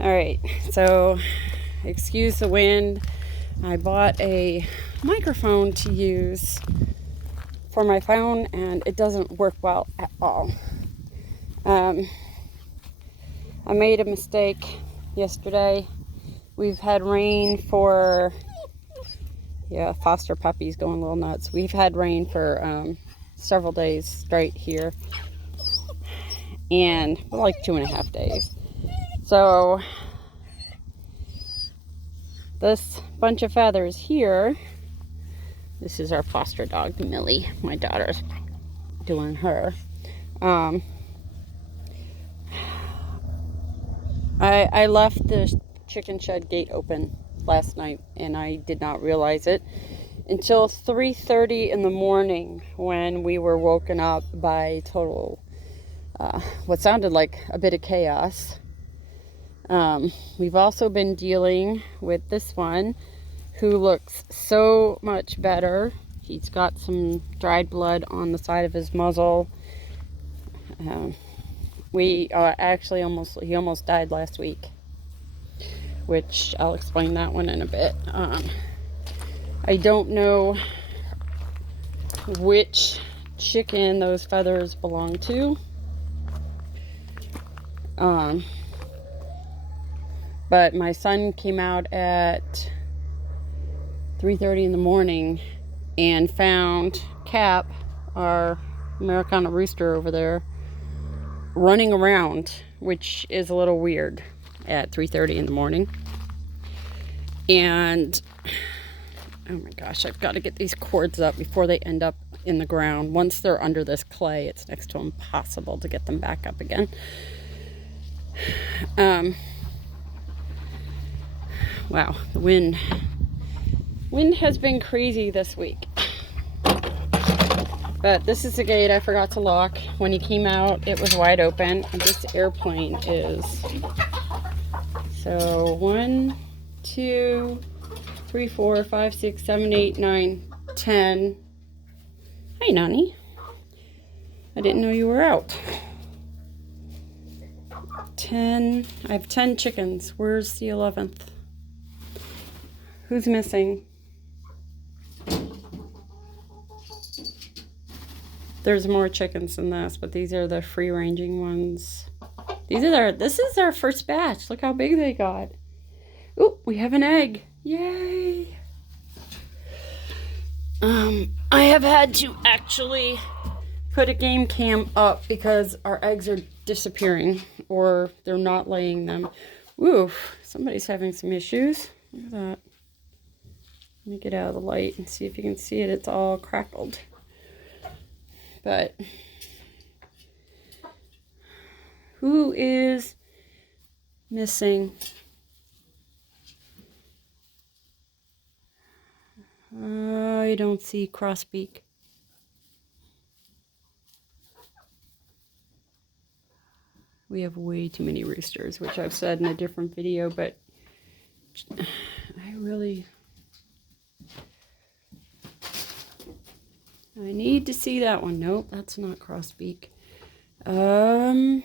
All right, so excuse the wind. I bought a microphone to use for my phone and it doesn't work well at all. I made a mistake yesterday. We've had rain for, foster puppies going a little nuts. We've had rain for several days straight here, and like 2.5 days. So this bunch of feathers here, this is our foster dog, Millie. My daughter's doing her. I left the chicken shed gate open last night and I did not realize it until 3:30 in the morning when we were woken up by total, what sounded like a bit of chaos. We've also been dealing with this one who looks so much better. He's got some dried blood on the side of his muzzle. He almost died last week, which I'll explain that one in a bit. I don't know which chicken those feathers belong to. But my son came out at 3:30 in the morning and found Cap, our Americana rooster over there, running around, which is a little weird at 3:30 in the morning. And oh my gosh, I've got to get these cords up before they end up in the ground. Once they're under this clay, it's next to impossible to get them back up again. Wow, the wind has been crazy this week. But this is the gate I forgot to lock. When he came out, it was wide open. And this airplane is. So 1, 2, 3, 4, 5, 6, 7, 8, 9, 10. Hi, Nani. I didn't know you were out. 10. I have 10 chickens. Where's the 11th? Who's missing? There's more chickens than this, but these are the free-ranging ones. This is our first batch. Look how big they got. Ooh, we have an egg. Yay! I have had to actually put a game cam up because our eggs are disappearing, or they're not laying them. Oof, somebody's having some issues. Look at that. Let me get out of the light and see if you can see it. It's all crackled. But who is missing? I don't see Crossbeak. We have way too many roosters, which I've said in a different video, but I need to see that one. Nope, that's not Crossbeak. Crud.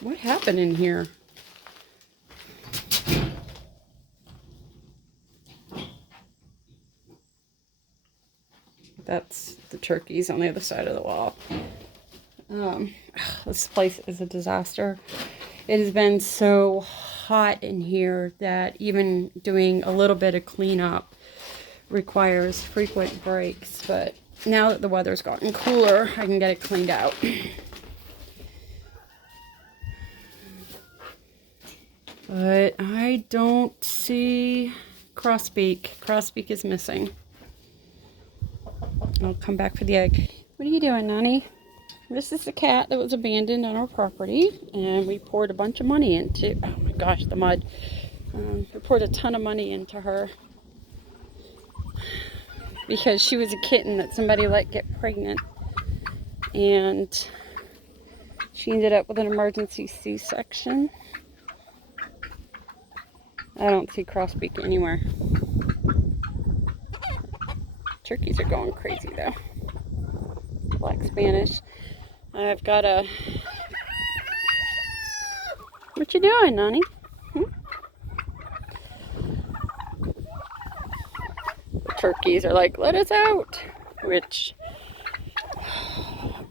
What happened in here? That's the turkeys on the other side of the wall. This place is a disaster. It has been so hot in here that even doing a little bit of cleanup requires frequent breaks, but now that the weather's gotten cooler, I can get it cleaned out. But I don't see Crossbeak. Crossbeak is missing. I'll come back for the egg. What are you doing, Nani? This is the cat that was abandoned on our property, and we poured a bunch of money into. Oh my gosh, the mud. We poured a ton of money into her because she was a kitten that somebody let get pregnant, and she ended up with an emergency C-section. I don't see Crossbeak anywhere. Turkeys are going crazy though. Black Spanish. I've got a What you doing, Nani? Hmm? The turkeys are like, let us out, which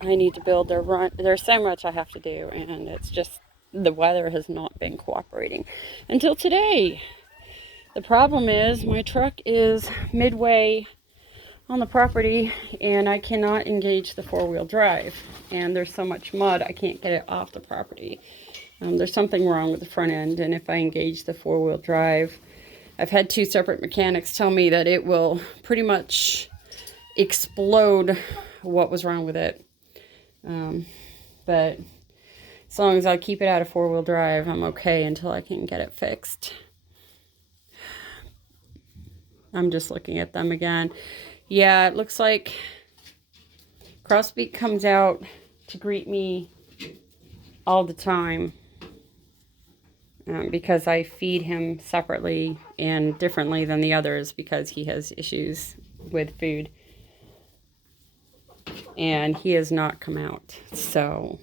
I need to build their run. There's so much I have to do, and it's just the weather has not been cooperating until today. The problem is my truck is midway on the property and I cannot engage the four-wheel drive, and there's so much mud I can't get it off the property. There's something wrong with the front end, and if I engage the four-wheel drive, I've had two separate mechanics tell me that it will pretty much explode what was wrong with it. But as long as I keep it out of four-wheel drive, I'm okay until I can get it fixed. I'm just looking at them again. Yeah, it looks like Crossbeak comes out to greet me all the time because I feed him separately and differently than the others because he has issues with food. And he has not come out. So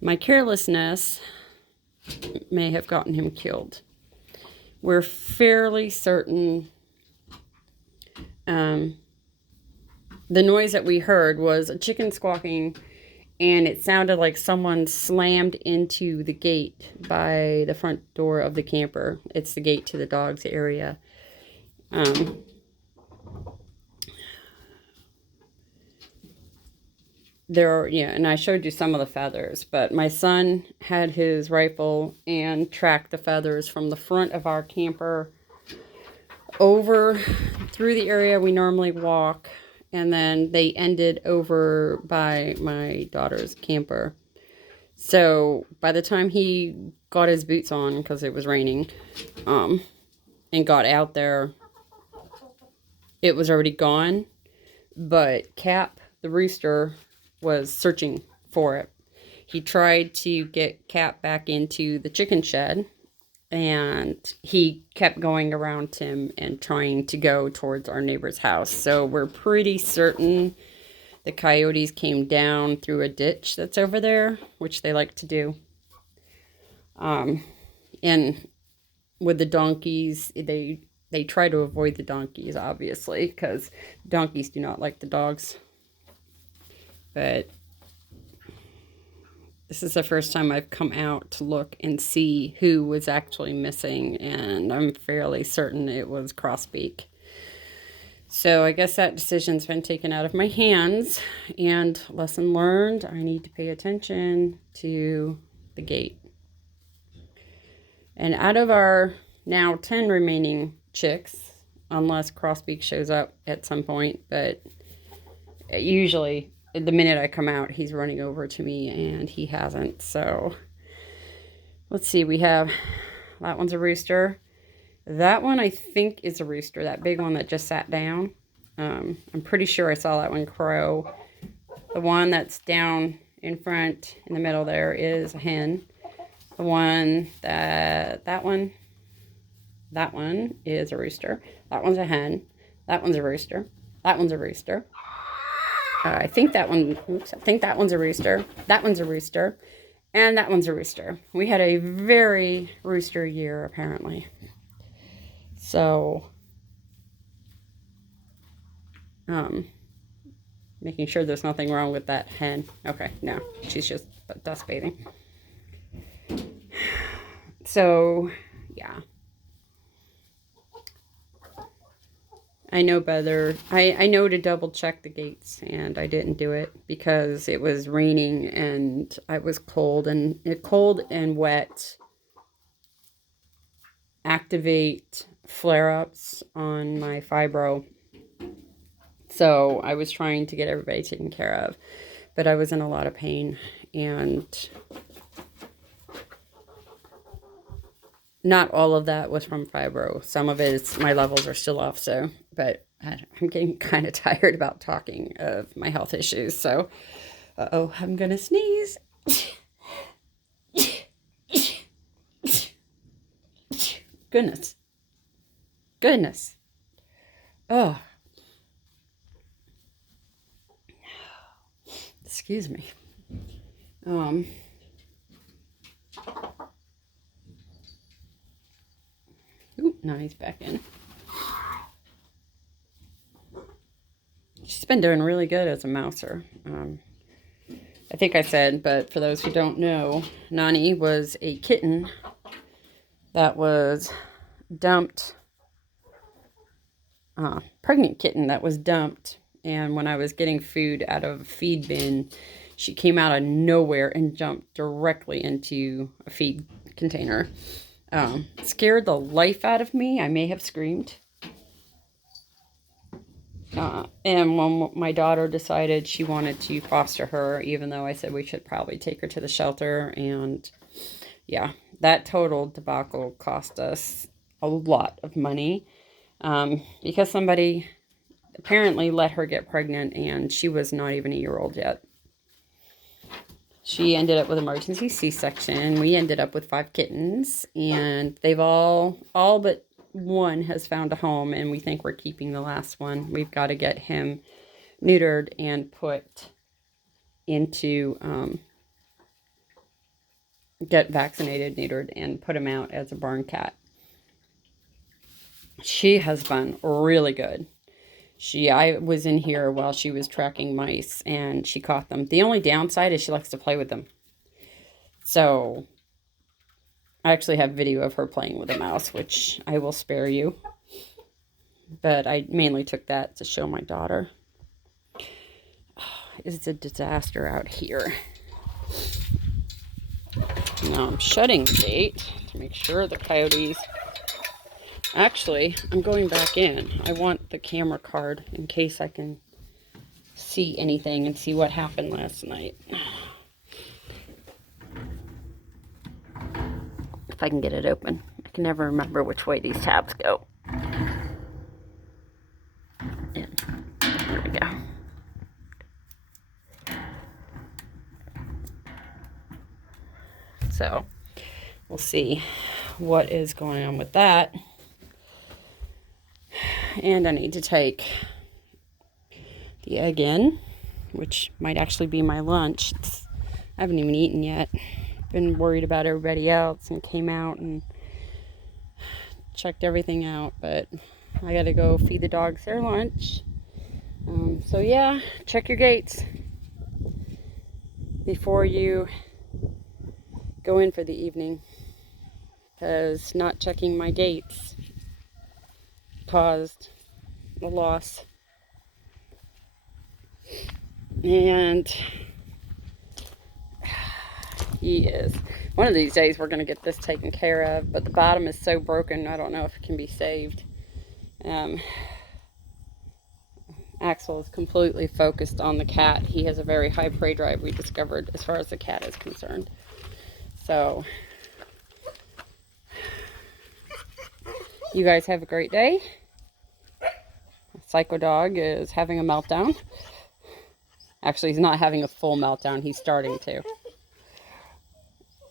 my carelessness may have gotten him killed. We're fairly certain the noise that we heard was a chicken squawking, and it sounded like someone slammed into the gate by the front door of the camper. It's the gate to the dogs area. And I showed you some of the feathers, but my son had his rifle and tracked the feathers from the front of our camper over through the area we normally walk, and then they ended over by my daughter's camper. So by the time he got his boots on, because it was raining, and got out there, it was already gone. But Cap, the rooster, was searching for it. He tried to get Cap back into the chicken shed, and he kept going around him and trying to go towards our neighbor's house. So we're pretty certain the coyotes came down through a ditch that's over there, which they like to do. And with the donkeys, they try to avoid the donkeys, obviously, because donkeys do not like the dogs. But this is the first time I've come out to look and see who was actually missing, and I'm fairly certain it was Crossbeak. So I guess that decision's been taken out of my hands, and lesson learned, I need to pay attention to the gate. And out of our now 10 remaining chicks, unless Crossbeak shows up at some point, but usually the minute I come out, he's running over to me, and he hasn't. So let's see, we have, that one's a rooster. That one I think is a rooster, that big one that just sat down. I'm pretty sure I saw that one crow. The one that's down in front in the middle there is a hen. The one that one is a rooster. That one's a hen. That one's a rooster. That one's a rooster. I think that one, I think that one's a rooster. That one's a rooster. And that one's a rooster. We had a very rooster year, apparently. So, making sure there's nothing wrong with that hen. Okay, no, she's just dust bathing. So, yeah. I know better. I know to double check the gates, and I didn't do it because it was raining and I was cold, and cold and wet activate flare-ups on my fibro. So I was trying to get everybody taken care of, but I was in a lot of pain, and not all of that was from fibro. Some of it is, my levels are still off, so, but I'm getting kind of tired about talking of my health issues, so, uh-oh, I'm gonna sneeze. Goodness. Goodness. Oh. Excuse me. No, he's back in. She's been doing really good as a mouser. I think I said, but for those who don't know, Nani was a kitten that was dumped, pregnant kitten that was dumped. And when I was getting food out of a feed bin, she came out of nowhere and jumped directly into a feed container. Scared the life out of me. I may have screamed. And when my daughter decided she wanted to foster her, even though I said we should probably take her to the shelter, and yeah, that total debacle cost us a lot of money, because somebody apparently let her get pregnant, and she was not even a year old yet. She ended up with emergency C-section. We ended up with 5 kittens, and they've all but one has found a home, and we think we're keeping the last one. We've got to get him neutered and put into, get vaccinated, neutered, and put him out as a barn cat. She has been really good. I was in here while she was tracking mice, and she caught them. The only downside is she likes to play with them. So I actually have video of her playing with a mouse, which I will spare you. But I mainly took that to show my daughter. It's a disaster out here. Now I'm shutting the gate to make sure the coyotes... Actually, I'm going back in. I want the camera card in case I can see anything and see what happened last night. If I can get it open. I can never remember which way these tabs go. And there we go. So, we'll see what is going on with that. And I need to take the egg in, which might actually be my lunch. I haven't even eaten yet. Been worried about everybody else and came out and checked everything out, but I gotta go feed the dogs their lunch. So yeah, check your gates before you go in for the evening, because not checking my gates caused a loss. And he is. One of these days we're going to get this taken care of, but the bottom is so broken, I don't know if it can be saved. Axel is completely focused on the cat. He has a very high prey drive, we discovered, as far as the cat is concerned. So, you guys have a great day. Psycho Dog is having a meltdown. Actually, he's not having a full meltdown. He's starting to.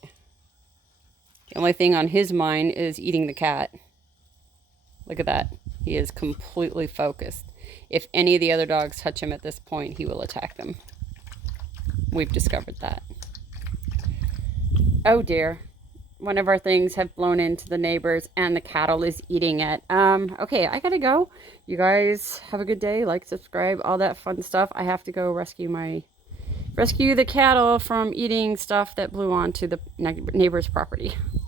The only thing on his mind is eating the cat. Look at that. He is completely focused. If any of the other dogs touch him at this point, he will attack them. We've discovered that. Oh dear. One of our things have blown into the neighbors and the cattle is eating it. Okay, I gotta go. You guys have a good day. Like, subscribe, all that fun stuff. I have to go rescue the cattle from eating stuff that blew onto the neighbor's property.